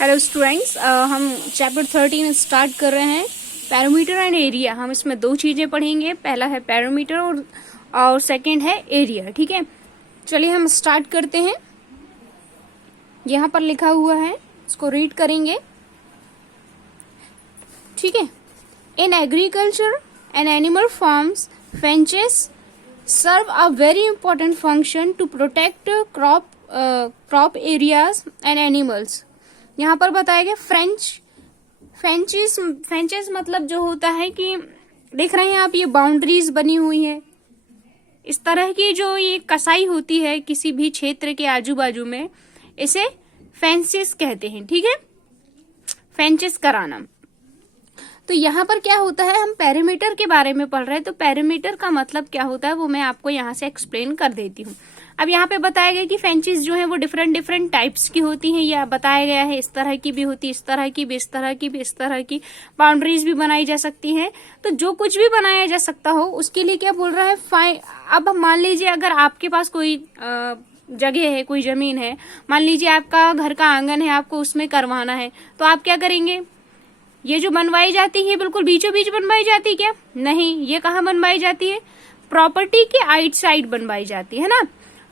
Hello students, हम chapter 13 start कर रहे हैं। Parameter and area. हम इसमें दो चीजें पढ़ेंगे, पहला है पैरामीटर और सेकंड है एरिया। ठीक है, चलिए हम स्टार्ट करते हैं। यहाँ पर लिखा हुआ है, इसको रीड करेंगे। ठीक है। In agriculture and animal farms fences serve a very important function to protect crop areas and animals। यहाँ पर बताया गया फेंचेस मतलब जो होता है कि देख रहे हैं आप, ये बाउंड्रीज बनी हुई है। इस तरह की जो ये कसाई होती है किसी भी क्षेत्र के आजू बाजू में, इसे फेंचेस कहते हैं। ठीक है, फेंचेस कराना। तो यहाँ पर क्या होता है, हम पैरामीटर के बारे में पढ़ रहे हैं। तो पैरामीटर का मतलब क्या होता है वो मैं आपको यहाँ से एक्सप्लेन कर देती हूँ। अब यहाँ पे बताया गया कि फेंचेस जो है वो डिफरेंट टाइप्स की होती हैं। यह बताया गया है इस तरह की भी होती है, इस तरह की भी, इस तरह की भी, इस तरह की बाउंड्रीज भी बनाई जा सकती हैं। तो जो कुछ भी बनाया जा सकता हो उसके लिए क्या बोल रहा है, अब मान लीजिए अगर आपके पास कोई जगह है, कोई जमीन है, मान लीजिए आपका घर का आंगन है, आपको उसमें करवाना है, तो आप क्या करेंगे, ये जो बनवाई जाती है बिल्कुल बीचों बीच बनवाई जाती है क्या? नहीं, ये कहाँ बनवाई जाती है, प्रॉपर्टी के आइट साइड बनवाई जाती है ना।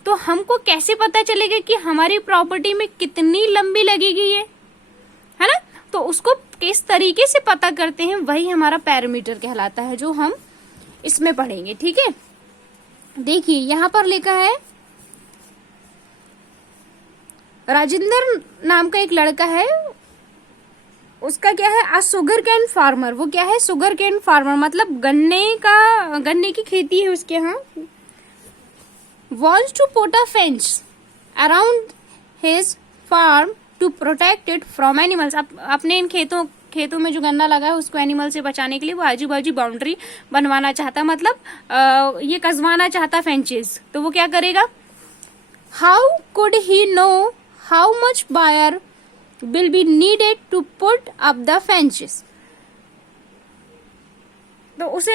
तो हमको कैसे पता चलेगा कि हमारी प्रॉपर्टी में कितनी लंबी लगेगी ये, है ना? तो उसको किस तरीके से पता करते हैं, वही हमारा पैरामीटर कहलाता है, जो हम इसमें पढ़ेंगे। ठीक है, देखिए यहाँ पर लिखा है, राजेंद्र नाम का एक लड़का है, उसका क्या है, आ शुगर कैन फार्मर। वो क्या है, शुगर कैन फार्मर मतलब गन्ने की खेती है उसके यहाँ। wants to put a fence around his farm to protect it from animals। अपने इन खेतों में जो गन्ना लगा है उसको एनिमल से बचाने के लिए वो आजू बाजू बाउंड्री बनवाना चाहता, मतलब ये कसवाना चाहता फेंचेस। तो वो क्या करेगा, how could he know how much buyer will be needed to put up the fences। तो उसे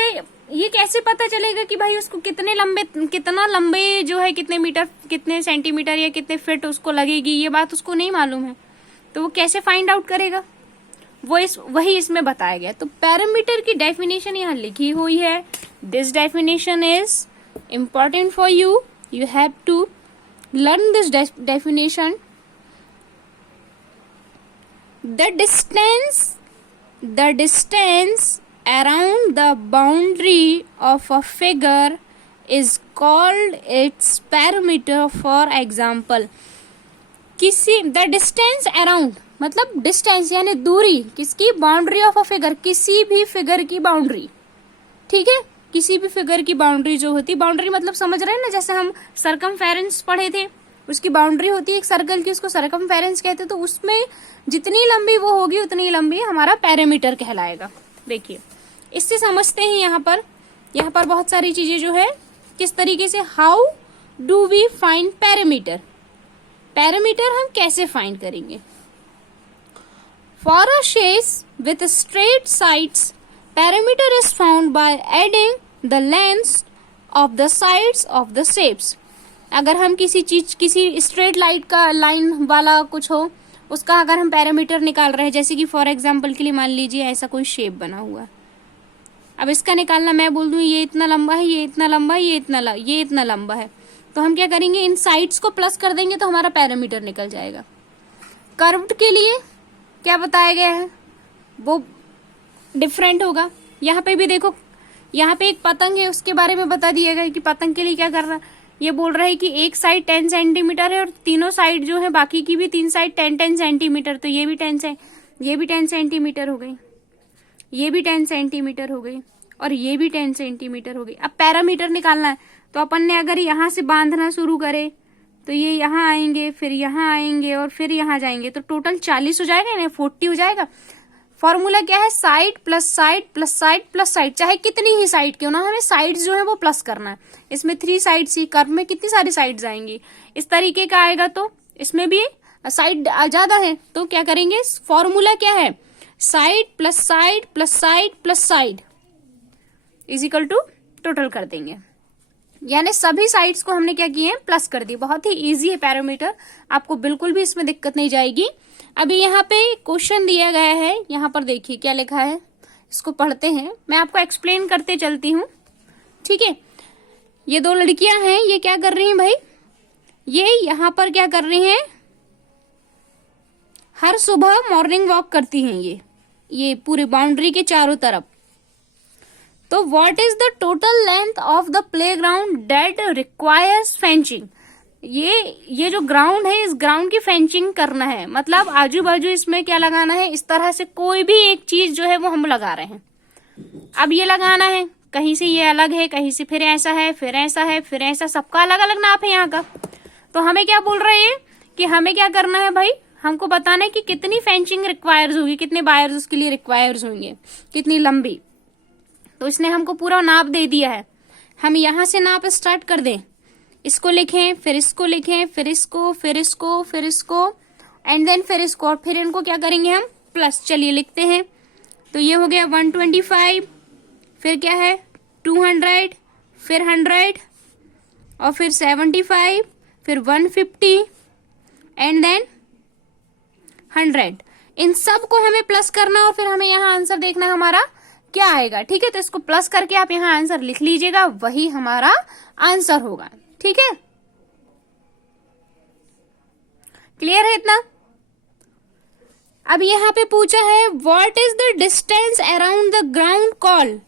ये कैसे पता चलेगा कि भाई उसको कितना लंबे जो है, कितने मीटर, कितने सेंटीमीटर या कितने फीट उसको लगेगी, ये बात उसको नहीं मालूम है। तो वो कैसे फाइंड आउट करेगा, वही इसमें बताया गया। तो पैरामीटर की डेफिनेशन यहाँ लिखी हुई है। This definition is important for you, you have to learn this definition. The distance around the boundary of a figure is called its parameter। For example, the distance around मतलब distance यानी दूरी, किसकी, boundary of a figure, किसी भी figure की boundary. ठीक है, किसी भी फिगर की बाउंड्री जो होती, बाउंड्री मतलब समझ रहे हैं ना, जैसे हम सरकमफेरेंस पढ़े थे, उसकी बाउंड्री होती है एक सर्कल की, उसको सरकमफेरेंस कहते हैं। तो उसमें जितनी लंबी वो होगी उतनी लंबी हमारा पैरामीटर कहलाएगा। देखिए इससे समझते हैं यहाँ पर बहुत सारी चीजें जो है किस तरीके से, how do we find perimeter. Perimeter हम कैसे फाइंड करेंगे, for a shapes with straight sides perimeter is found by adding the length of the sides of the shapes. अगर हम किसी स्ट्रेट लाइन वाला कुछ हो, उसका अगर हम पैरामीटर निकाल रहे हैं, जैसे कि फॉर एग्जांपल के लिए मान लीजिए ऐसा कोई शेप बना हुआ है। अब इसका निकालना, मैं बोल दूं ये इतना लंबा है, ये इतना लंबा है, ये इतना लंबा है, तो हम क्या करेंगे, इन साइड्स को प्लस कर देंगे तो हमारा पैरामीटर निकल जाएगा। कर्व्ड के लिए क्या बताया गया है, वो डिफरेंट होगा। यहाँ पे भी देखो, यहाँ पे एक पतंग है, उसके बारे में बता दिया गया कि पतंग के लिए क्या कर रहा है, ये बोल रहा है कि एक साइड 10 सेंटीमीटर है और तीनों साइड जो है बाकी की भी 3 साइड 10 सेंटीमीटर। तो ये भी 10 सेंटीमीटर हो गई, ये भी 10 सेंटीमीटर हो गई और ये भी 10 सेंटीमीटर हो गई। अब पैरामीटर निकालना है, तो अपन ने अगर यहाँ से बांधना शुरू करे तो ये यहाँ आएंगे, फिर यहाँ आएंगे और फिर यहाँ जाएंगे, तो टोटल 40 हो जाएगा ना, 40 हो जाएगा। फॉर्मूला क्या है, side plus side plus side plus side, चाहे कितनी ही साइड क्यों ना, हमें साइड्स जो है वो प्लस करना है। इसमें 3 साइड्स ही, कर्व में कितनी सारी साइड्स आएंगी, इस तरीके का आएगा। तो इसमें भी साइड ज्यादा है, तो क्या करेंगे, फॉर्मूला क्या है, side plus side plus side plus side is equal to total कर देंगे। यानी सभी साइड्स को हमने क्या किए हैं, प्लस कर दी। बहुत ही इजी है पैरामीटर, आपको बिल्कुल भी इसमें दिक्कत नहीं जाएगी। अभी यहाँ पे क्वेश्चन दिया गया है, यहाँ पर देखिए क्या लिखा है, इसको पढ़ते हैं, मैं आपको एक्सप्लेन करते चलती हूँ, ठीक है। ये दो लड़कियां हैं, ये क्या कर रही हैं भाई, ये यहाँ पर क्या कर रही हैं, हर सुबह मॉर्निंग वॉक करती हैं ये पूरे बाउंड्री के चारों तरफ। तो what is the total length of the playground that requires fencing. ये जो ग्राउंड है, इस ग्राउंड की फेंचिंग करना है, मतलब आजू बाजू इसमें क्या लगाना है, इस तरह से कोई भी एक चीज जो है वो हम लगा रहे हैं। अब ये लगाना है, कहीं से ये अलग है, कहीं से फिर ऐसा है, फिर ऐसा है, फिर ऐसा, सबका अलग अलग नाप है यहाँ का। तो हमें क्या बोल रहे हैं कि हमें क्या करना है भाई, हमको बताना है कि कितनी फेंचिंग रिक्वायर्स होगी, कितने वायर्स उसके लिए रिक्वायर्स होंगे, कितनी लंबी। तो इसने हमको पूरा नाप दे दिया है, हम यहाँ से नाप स्टार्ट कर दें, इसको लिखें, फिर इसको लिखें, फिर इसको, फिर इसको, फिर इसको, एंड देन फिर इसको, और फिर इनको क्या करेंगे हम प्लस। चलिए लिखते हैं, तो ये हो गया 125, फिर क्या है 200, फिर 100, और फिर 75, फिर 150, एंड देन 100। इन सब को हमें प्लस करना और फिर हमें यहाँ आंसर देखना हमारा क्या आएगा, ठीक है। तो इसको प्लस करके आप यहाँ आंसर लिख लीजिएगा, वही हमारा आंसर होगा, ठीक है। क्लियर है इतना। अब यहाँ पे पूछा है what is the distance around the ground call.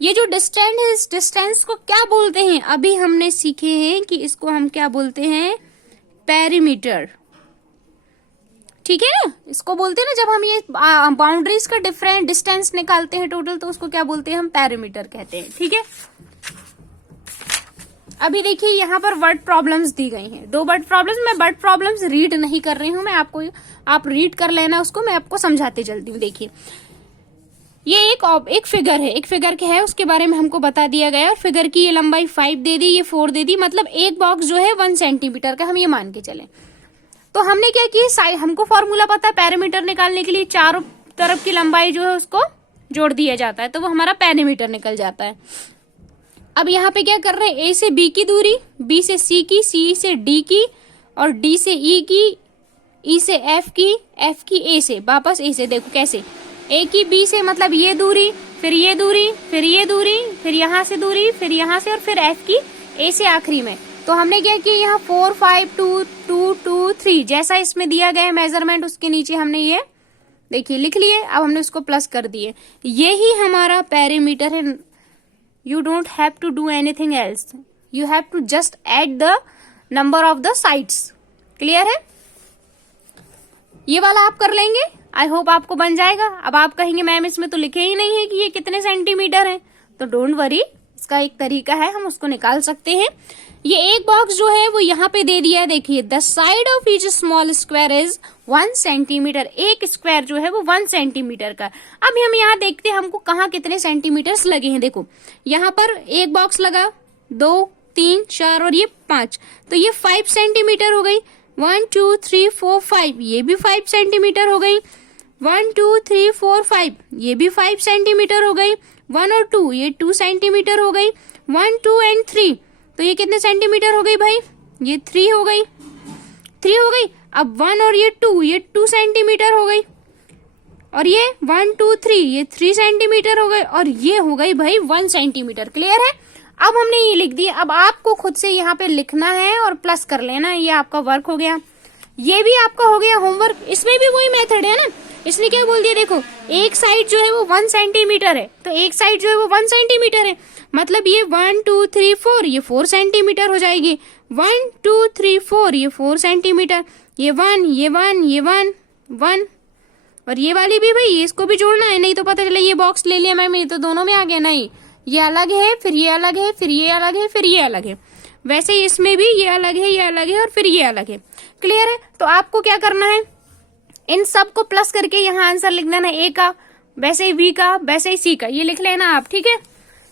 ये जो डिस्टेंस है, इस डिस्टेंस को क्या बोलते हैं, अभी हमने सीखे हैं कि इसको हम क्या बोलते हैं, पेरीमीटर, ठीक है ना। इसको बोलते हैं ना, जब हम ये बाउंड्रीज का डिफरेंट डिस्टेंस निकालते हैं टोटल, तो उसको क्या बोलते हैं, हम पेरीमीटर कहते हैं, ठीक है। अभी देखिए यहाँ पर वर्ड प्रॉब्लम्स दी गई हैं, 2 वर्ड प्रॉब्लम्स। मैं वर्ड प्रॉब्लम्स रीड नहीं कर रही हूँ, मैं आपको, आप रीड कर लेना उसको, मैं आपको समझाते चलती हूँ। देखिए ये एक फिगर है, एक फिगर क्या है उसके बारे में हमको बता दिया गया, और फिगर की ये लंबाई 5 दे दी, ये 4 दे दी, मतलब एक बॉक्स जो है 1 सेंटीमीटर का, हम ये मान के चले। तो हमने क्या किया, हमको फॉर्मूला पता है पेरीमीटर निकालने के लिए, चारों तरफ की लंबाई जो है उसको जोड़ दिया जाता है, तो वो हमारा पेरीमीटर निकल जाता है। अब यहाँ पे क्या कर रहे हैं, ए से बी की दूरी, बी से सी की, सी से डी की, और डी से ई की, ई से एफ की, एफ की ए से, वापस ए से। देखो कैसे, ए की बी से मतलब ये दूरी, फिर ये दूरी, फिर ये दूरी, फिर यहाँ से दूरी, फिर यहाँ से, और फिर एफ की ए से आखिरी में। तो हमने क्या किया, यहाँ 4 5 2 2 2 3 जैसा इसमें दिया गया है मेजरमेंट, उसके नीचे हमने ये देखिए लिख लिए। अब हमने उसको प्लस कर दिए, यही हमारा पेरीमीटर है। You don't have to do anything else. You have to just add the number of the sides. Clear है, ये वाला आप कर लेंगे, आई होप आपको बन जाएगा। अब आप कहेंगे मैम इसमें तो लिखे ही नहीं है कि ये कितने सेंटीमीटर है, तो डोंट वरी, इसका एक तरीका है, हम उसको निकाल सकते हैं। ये एक बॉक्स जो है वो यहाँ पे दे दिया है, देखिए the side of each small square is 1 centimetre. एक स्क्वायर जो है वो 1 सेंटीमीटर का। अब हम यहाँ देखते हैं हमको कहाँ कितने सेंटीमीटर्स लगे हैं। देखो यहाँ पर एक बॉक्स लगा, 2 3 4 और ये 5, तो ये 5 सेंटीमीटर हो गई। 1 2 3 4 5, ये भी 5 सेंटीमीटर हो गई। 1 2 3 4 5, ये भी 5 सेंटीमीटर हो गई। 1 और 2, ये 2 सेंटीमीटर हो गई। 1 2 एंड 3, तो ये कितने सेंटीमीटर हो गई भाई, ये 3 हो गई, 3 हो गई। अब 1 और ये 2 सेंटीमीटर हो गई, और ये 1 2 3, ये 3 सेंटीमीटर हो गए, और ये हो गई भाई 1 सेंटीमीटर। क्लियर है। अब हमने ये लिख दिया, अब आपको खुद से यहाँ पे लिखना है और प्लस कर लेना, ये आपका वर्क हो गया, ये भी आपका हो गया होमवर्क। इसमें भी वही मेथड है ना, इसने क्या बोल दिया, देखो एक साइड जो है वो 1 सेंटीमीटर है, तो एक साइड जो है वो 1 सेंटीमीटर है, मतलब ये 1 2 3 4, ये 4 सेंटीमीटर हो जाएगी। 1 2 3 4, ये 4 सेंटीमीटर, ये 1 ये 1 ये 1 1, और ये वाली भी भाई, इसको भी जोड़ना है, नहीं तो पता चला ये बॉक्स ले लिया मैम, ये तो दोनों में आ गया, नहीं ये अलग है, फिर ये अलग है, फिर ये अलग है, फिर ये अलग है। वैसे इसमें भी ये अलग है, ये अलग है, और फिर ये अलग है। क्लियर है। तो आपको क्या करना है, इन सब को प्लस करके यहाँ आंसर लिख देना, ए का, वैसे ही बी का, वैसे ही सी का, ये लिख लेना आप, ठीक है।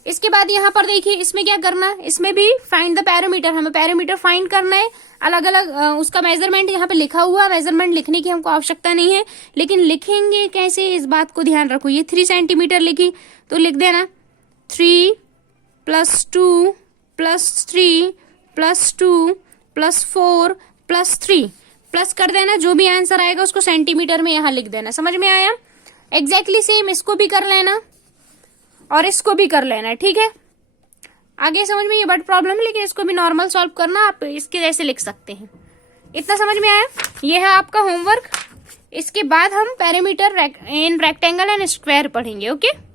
इसके बाद यहाँ पर देखिए इसमें क्या करना, इसमें भी फाइंड द पैरामीटर, हमें पैरामीटर फाइंड करना है। अलग अलग उसका मेजरमेंट यहाँ पे लिखा हुआ है, मेजरमेंट लिखने की हमको आवश्यकता नहीं है, लेकिन लिखेंगे कैसे इस बात को ध्यान रखो। ये 3 सेंटीमीटर लिखी, तो लिख देना 3 + 2 + 3 + 2 + 4 + 3, प्लस कर देना, जो भी आंसर आएगा उसको सेंटीमीटर में यहाँ लिख देना। समझ में आया? एग्जैक्टली सेम इसको भी कर लेना और इसको भी कर लेना, ठीक है। आगे समझ में ये बट प्रॉब्लम है, लेकिन इसको भी नॉर्मल सॉल्व करना, आप इसके जैसे लिख सकते हैं। इतना समझ में आया? ये है आपका होमवर्क। इसके बाद हम perimeter in rectangle and square पढ़ेंगे। ओके।